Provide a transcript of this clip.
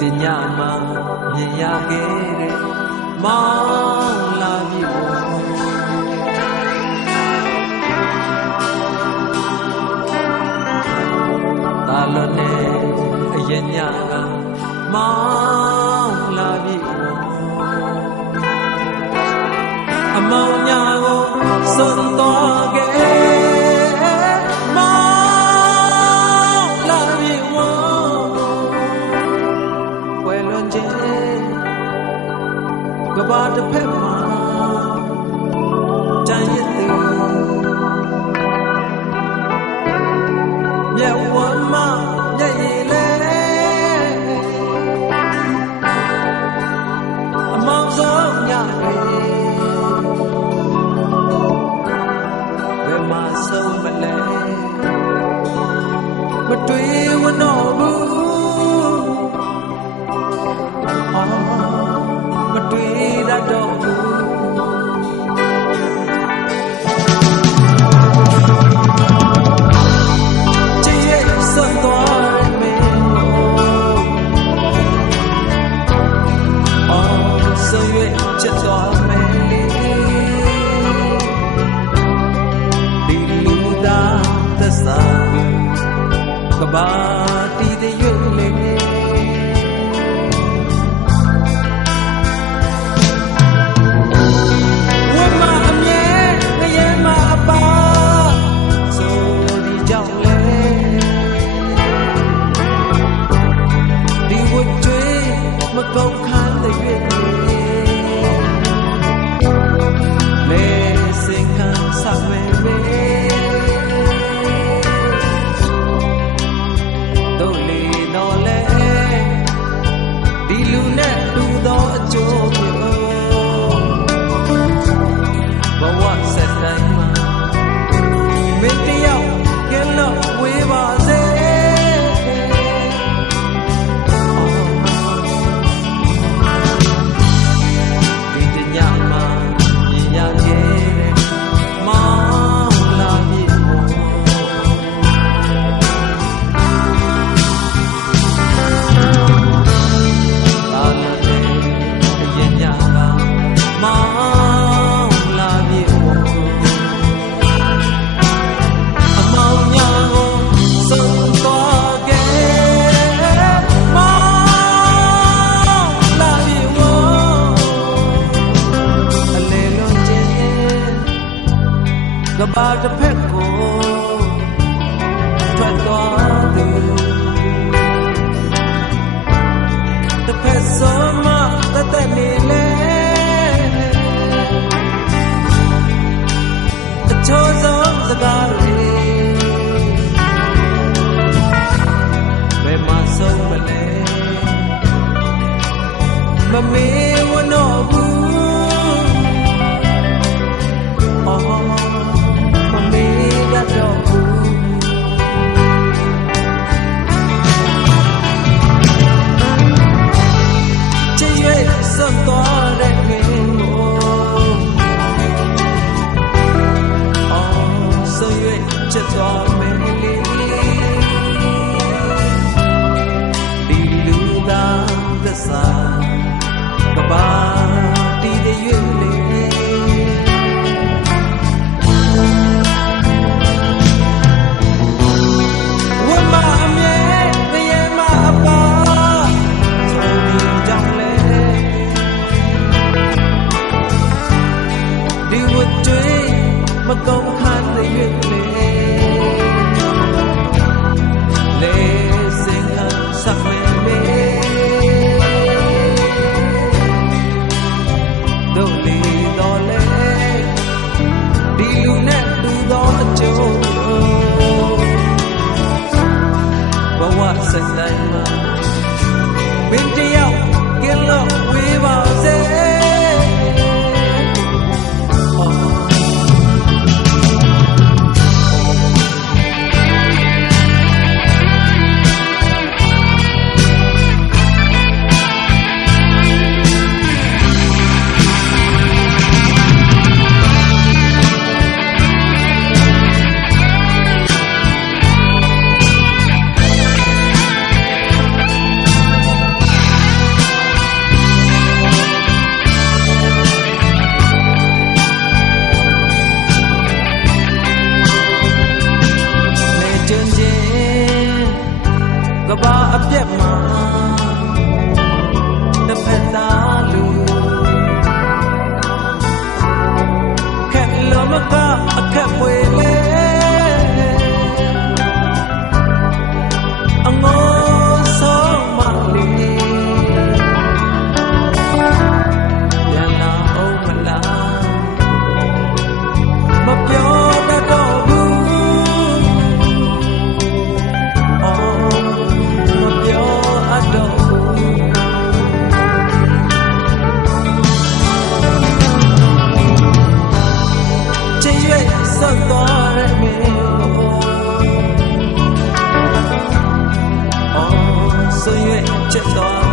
တညမှာမြင်ရခဲ့တဲ့မောင်လာပြီတာလွန်နေအရင်ညကမောင်လာပြီအမောင်ညာကိုစွန့်သွားခဲ့ကဘာတစ်ဖက်မှာတန်ရည်မြတ်ဝမ်းမမျက်ရည်လဲအမောင်ဆုံးညတွေဘယ်မှာဆုံးမလဲမတွေ့ဝတော့ဘူးမတွေ့ရတော့ဘူးချစ်ရဲ့စွန့်သွားမယ်အော်ဆိုရွေးချစ်သွားမယ်ဒီလူသားသစ္စာကဘာတီးတဲ့ရွေးလေကုန်ခန်းတဲ့ရွေးလေစင်ခံဆက်မယ်တို့လေတော့လေဒီလူနဲ့တူသောအကျိုးဘဝဆက်တိုင်းမှာမင်းတယောက်ကဲလို့ဝေးပါစေကဘာတစ်ဖက်ကိုထွက်သွားသူတစ်ဖက်စုံမတတ်နေလေအချိုးဆုံးစကားတွေဘယ်မှာဆုံးမလဲမမေ့ဝတော့ဘူးသွားတဲ့မင်းကိုအော်ဆိုရွေးချစ်သွားမယ်လေဒီလူသားသစ္စာကဘာတီးတဲ့ရွေးလေဝမအမြဲတရေမအပါဆိုဒီကြောင့်လေဒီဝတ်တွေမကုန်ခန်းတဲ့ရွေးလေလေစင်ခံဆက်မယ်လေတို့လေ ချက်သွား